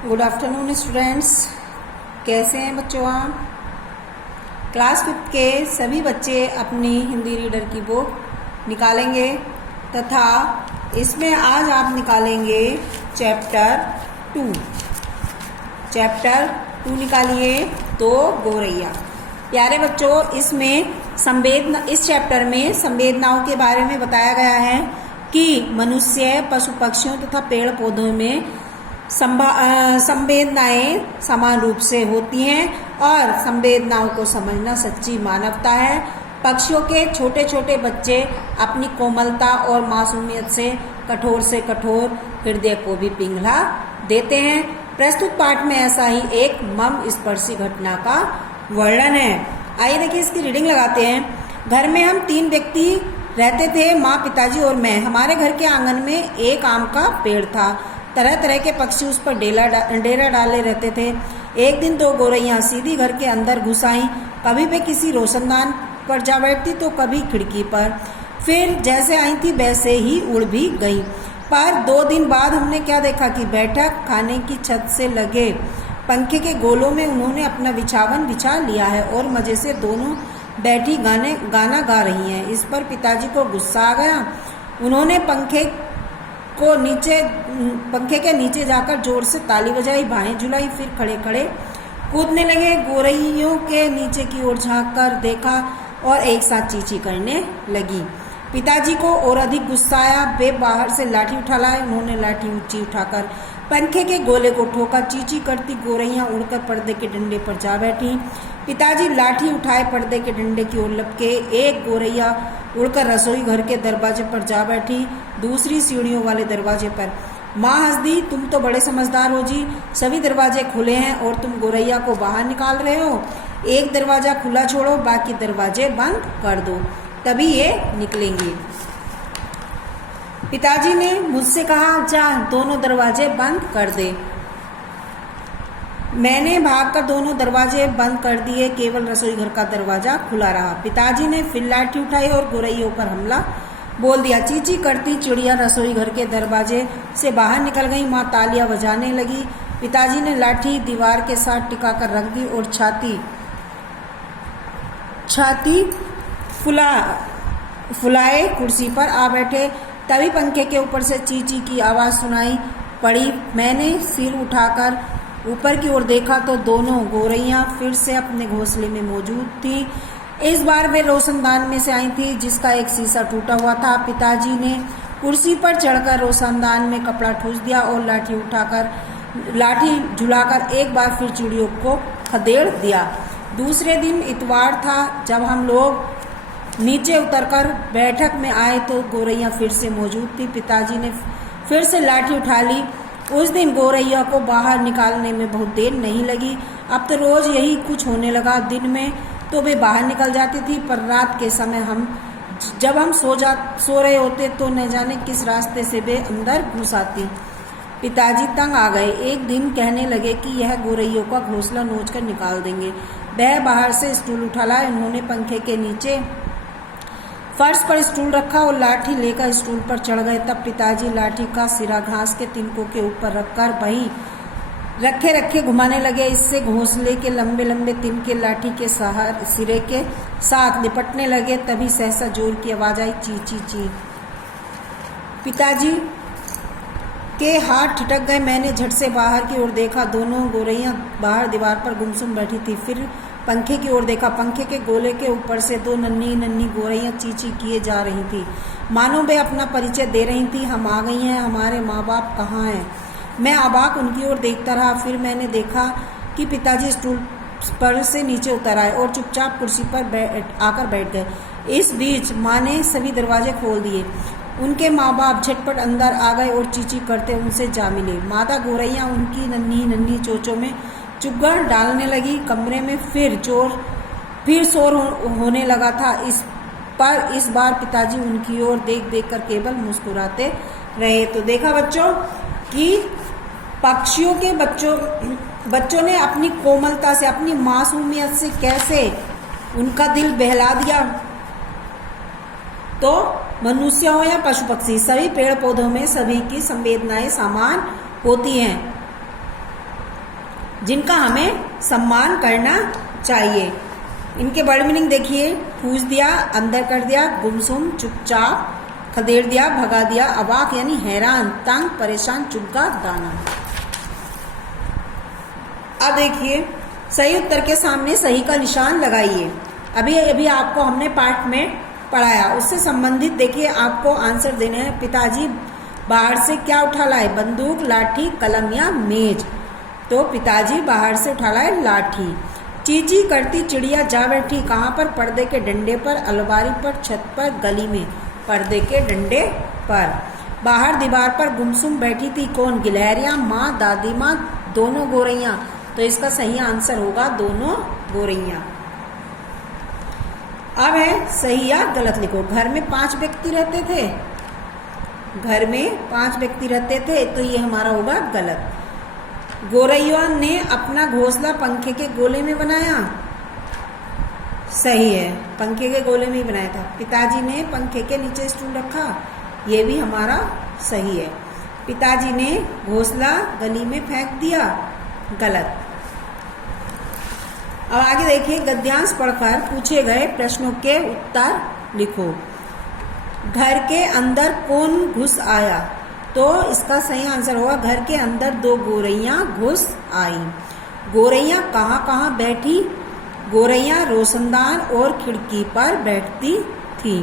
Good afternoon students, कैसे हैं बच्चों आप। क्लास 5 के सभी बच्चे अपनी हिंदी रीडर की बुक निकालेंगे तथा इसमें आज आप निकालेंगे चैप्टर 2 निकालिए। तो गौरैया। प्यारे बच्चों, इस चैप्टर में संवेदनाओं के बारे में बताया गया है कि मनुष्य, पशु पक्षियों तथा पेड़ पौधों में संवेदनाएं समान रूप से होती हैं और संवेदनाओं को समझना सच्ची मानवता है। पक्षियों के छोटे छोटे बच्चे अपनी कोमलता और मासूमियत से कठोर हृदय को भी पिघला देते हैं। प्रस्तुत पाठ में ऐसा ही एक मर्म स्पर्शी घटना का वर्णन है। आइए देखिए, इसकी रीडिंग लगाते हैं। घर में हम 3 व्यक्ति रहते थे, माँ, पिताजी और मैं। हमारे घर के आंगन में एक आम का पेड़ था। तरह तरह के पक्षी उस पर डेरा डाले रहते थे। एक दिन 2 गौरैयाँ सीधी घर के अंदर घुस आईं। कभी वे किसी रोशनदान पर जा बैठती तो कभी खिड़की पर। फिर जैसे आई थी वैसे ही उड़ भी गई। पर 2 दिन बाद हमने क्या देखा कि बैठक खाने की छत से लगे पंखे के गोलों में उन्होंने अपना बिछावन बिछा लिया है और मजे से दोनों बैठी गाना गा रही हैं। इस पर पिताजी को गुस्सा आ गया। उन्होंने पंखे के नीचे जाकर जोर से ताली बजाई, बाहें झुलाई, फिर खड़े खड़े कूदने लगे। गौरैयों के नीचे की ओर झांक कर देखा और एक साथ चींची करने लगी। पिताजी को और अधिक गुस्सा आया। वे बाहर से लाठी उठा लाए। उन्होंने लाठी ऊंची उठाकर पंखे के गोले को ठोका। चींची करती गौरैयां उड़कर पर्दे के डंडे पर जा बैठी। पिताजी लाठी उठाए पर्दे के डंडे की ओर लपके। एक गौरैया उड़कर रसोई घर के दरवाजे पर जा बैठी, दूसरी सीढ़ियों वाले दरवाजे पर। माँ हंस दी, तुम तो बड़े समझदार हो जी, सभी दरवाजे खुले हैं और तुम गौरैया को बाहर निकाल रहे हो। एक दरवाजा खुला छोड़ो, बाकी दरवाजे बंद कर दो, तभी ये निकलेंगी। पिताजी ने मुझसे कहा, जा दोनों दरवाजे बंद कर दे। मैंने भागकर दोनों दरवाजे बंद कर दिए, केवल रसोई घर का दरवाजा खुला रहा। पिताजी ने फिर लाठी उठाई और गौरैयों पर हमला बोल दिया। चींची करती चिड़िया रसोई घर के दरवाजे से बाहर निकल गई। माँ तालियां बजाने लगी। पिताजी ने लाठी दीवार के साथ टिकाकर रख दी और छाती फुलाए कुर्सी पर आ बैठे। तभी पंखे के ऊपर से चींची की आवाज़ सुनाई पड़ी। मैंने सिर उठाकर ऊपर की ओर देखा तो दोनों गौरैयाँ फिर से अपने घोंसले में मौजूद थी। इस बार वे रोशनदान में से आई थी जिसका एक शीशा टूटा हुआ था। पिताजी ने कुर्सी पर चढ़कर रोशनदान में कपड़ा ठूस दिया और लाठी झुलाकर एक बार फिर चिड़ियों को खदेड़ दिया। दूसरे दिन इतवार था। जब हम लोग नीचे उतरकर बैठक में आए तो गौरैया फिर से मौजूद थी। पिताजी ने फिर से लाठी उठा ली। उस दिन गौरैया को बाहर निकालने में बहुत देर नहीं लगी। अब तो रोज यही कुछ होने लगा। दिन में तो वे बाहर निकल जाती थी, पर रात के समय जब हम सो रहे होते तो न जाने किस रास्ते से वे अंदर घुस आती। पिताजी तंग आ गए। एक दिन कहने लगे कि यह गौरैयों का घोंसला नोच कर निकाल देंगे। वह बाहर से स्टूल उठा लाए। उन्होंने पंखे के नीचे फर्श पर स्टूल रखा और लाठी लेकर स्टूल पर चढ़ गए। तब पिताजी लाठी का सिरा घास के तिनकों के ऊपर रखकर वहीं रखे घुमाने लगे। इससे घोंसले के लंबे लंबे तिनके लाठी के सिरे के साथ लिपटने लगे। तभी सहसा जोर की आवाज आई, ची ची ची। पिताजी के हाथ ठिठक गए। मैंने झट से बाहर की ओर देखा। दोनों गौरैयाँ बाहर दीवार पर गुमसुम बैठी थी। फिर पंखे की ओर देखा। पंखे के गोले के ऊपर से 2 नन्ही गौरैयाँ चींची किए जा रही थी, मानो वे अपना परिचय दे रही थी। हम आ गई हैं, हमारे माँ बाप कहाँ हैं। मैं अबाक उनकी ओर देखता रहा। फिर मैंने देखा कि पिताजी स्टूल पर से नीचे उतर आए और चुपचाप कुर्सी पर आकर बैठ गए। इस बीच माँ ने सभी दरवाजे खोल दिए। उनके माँ बाप झटपट अंदर आ गए और चींची करते उनसे जा मिले। माता गौरैया उनकी नन्ही चोंचों में चुग्गड़ डालने लगी। कमरे में फिर शोर होने लगा था। इस बार पिताजी उनकी ओर देख कर केवल मुस्कुराते रहे। तो देखा बच्चों कि पक्षियों के बच्चों ने अपनी कोमलता से, अपनी मासूमियत से कैसे उनका दिल बहला दिया। तो मनुष्य हो या पशु पक्षी, सभी पेड़ पौधों में सभी की संवेदनाएं समान होती हैं। जिनका हमें सम्मान करना चाहिए। इनके वर्ड मीनिंग देखिए, फूस दिया, अंदर कर दिया, गुमसुम, चुपचाप, खदेड़ दिया, भगा दिया, अवाक यानी हैरान, तंग, परेशान, चुग्गा, दाना। अब देखिए सही उत्तर के सामने सही का निशान लगाइए। अभी आपको हमने पाठ में पढ़ाया, उससे संबंधित देखिए आपको आंसर देने हैं। पिताजी बाहर से क्या उठा लाए? बंदूक, लाठी, कलम या मेज। तो पिताजी बाहर से उठा लाए लाठी। चींची करती चिड़िया जा बैठी कहाँ पर? पर्दे के डंडे पर, अलमारी पर, छत पर, गली में। पर्दे के डंडे पर। बाहर दीवार पर गुमसुम बैठी थी कौन? गिलहरियां, माँ, दादी माँ, दोनों गोरैया। तो इसका सही आंसर होगा दोनों गोरैया। अब है सही या गलत लिखो। घर में 5 व्यक्ति रहते थे। घर में 5 व्यक्ति रहते थे, तो ये हमारा होगा गलत। गोरैया ने अपना घोंसला पंखे के गोले में बनाया। सही है, पंखे के गोले में ही बनाया था। पिताजी ने पंखे के नीचे स्टूल रखा, ये भी हमारा सही है। पिताजी ने घोंसला गली में फेंक दिया, गलत। अब आगे देखिए, गद्यांश पढ़कर पूछे गए प्रश्नों के उत्तर लिखो। घर के अंदर कौन घुस आया? तो इसका सही आंसर होगा घर के अंदर 2 गोरैया घुस आई। गोरैया कहाँ कहाँ बैठी? गोरैया रोशनदान और खिड़की पर बैठती थी।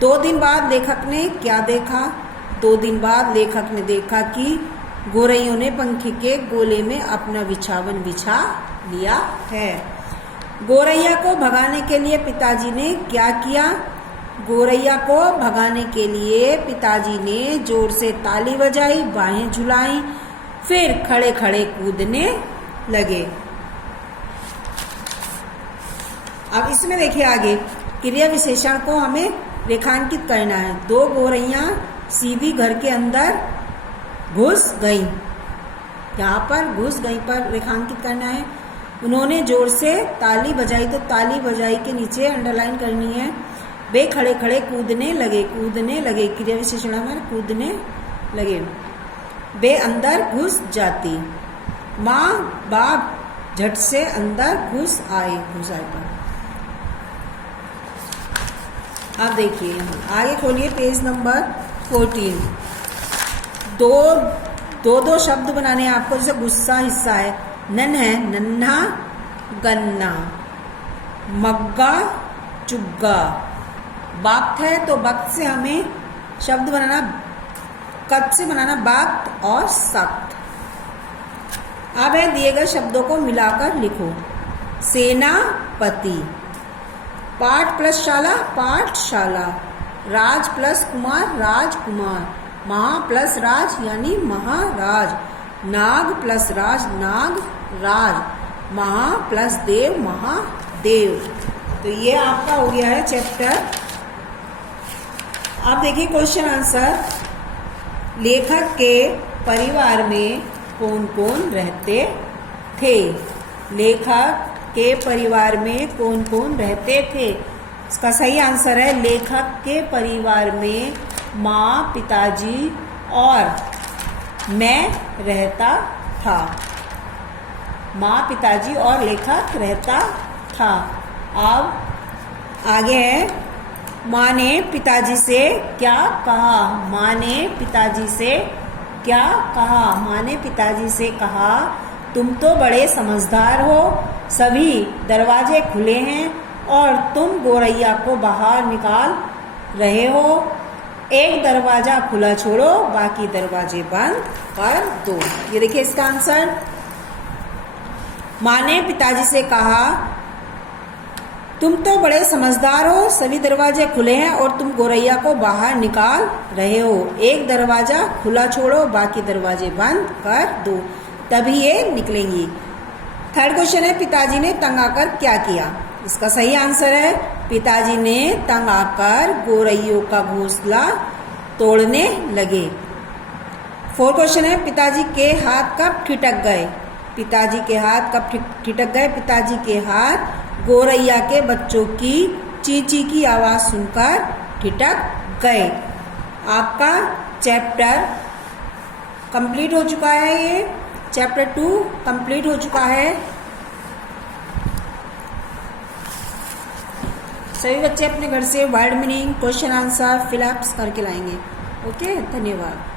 2 दिन बाद लेखक ने क्या देखा? 2 दिन बाद लेखक ने देखा कि गोरैयों ने पंखे के गोले में अपना बिछावन बिछा लिया है। गोरैया को भगाने के लिए पिताजी ने क्या किया? गोरैया को भगाने के लिए पिताजी ने जोर से ताली बजाई, बाहें झुलाई, फिर खड़े खड़े कूदने लगे। अब इसमें देखिए आगे क्रिया विशेषण को हमें रेखांकित करना है। 2 गोरैया सीधी घर के अंदर घुस गई, यहाँ पर घुस गई पर रेखांकित करना है। उन्होंने जोर से ताली बजाई, तो ताली बजाई के नीचे अंडरलाइन करनी है। वे खड़े खड़े कूदने लगे, कूदने लगे, क्रिया विशेषण हमारे कूदने लगे। वे अंदर घुस जाती, माँ बाप झट से अंदर घुस आए, घुस आए पर। अब देखिए यहाँ आगे खोलिए पेज नंबर 14। दो शब्द बनाने हैं आपको, जैसे गुस्सा हिस्सा है, नन है नन्हा, गन्ना, मग्गा, चुग्गा। वक्त है तो वक्त से हमें शब्द बनाना, कद से बनाना वक्त और सख्त। अब है दिए गए शब्दों को मिलाकर लिखो। सेनापति, पाठ प्लस शाला, पाठशाला, राज प्लस कुमार, राजकुमार, महा प्लस राज यानी महाराज, नाग प्लस राज, नाग राज, महा प्लस देव, महादेव। तो ये आपका हो गया है चैप्टर। अब देखिए क्वेश्चन आंसर। लेखक के परिवार में कौन कौन रहते थे? लेखक के परिवार में कौन कौन रहते थे? इसका सही आंसर है लेखक के परिवार में माँ, पिताजी और मैं रहता था। माँ, पिताजी और लेखक रहता था। अब आगे है, माँ ने पिताजी से क्या कहा? माँ ने पिताजी से क्या कहा? माँ ने पिताजी से कहा, तुम तो बड़े समझदार हो, सभी दरवाजे खुले हैं और तुम गोरैया को बाहर निकाल रहे हो। एक दरवाजा खुला छोड़ो, बाकी दरवाजे बंद कर दो। ये देखिए इसका आंसर। माँ ने पिताजी से कहा, तुम तो बड़े समझदार हो, सभी दरवाजे खुले हैं और तुम गोरैया को बाहर निकाल रहे हो। एक दरवाजा खुला छोड़ो, बाकी दरवाजे बंद कर दो, तभी ये निकलेंगी। थर्ड क्वेश्चन है, पिताजी ने तंग आकर क्या किया? इसका सही आंसर है पिताजी ने तंग आकर गोरैयों का घोंसला तोड़ने लगे। फोर्थ क्वेश्चन है, पिताजी के हाथ कब ठिठक गए? पिताजी के हाथ कब ठिठक गए? पिताजी के हाथ गोरैया के बच्चों की चींची की आवाज़ सुनकर ठिठक गए। आपका चैप्टर कंप्लीट हो चुका है। ये चैप्टर 2 कंप्लीट हो चुका है। सभी बच्चे अपने घर से word meaning, question answer fill ups करके लाएंगे। ओके, धन्यवाद।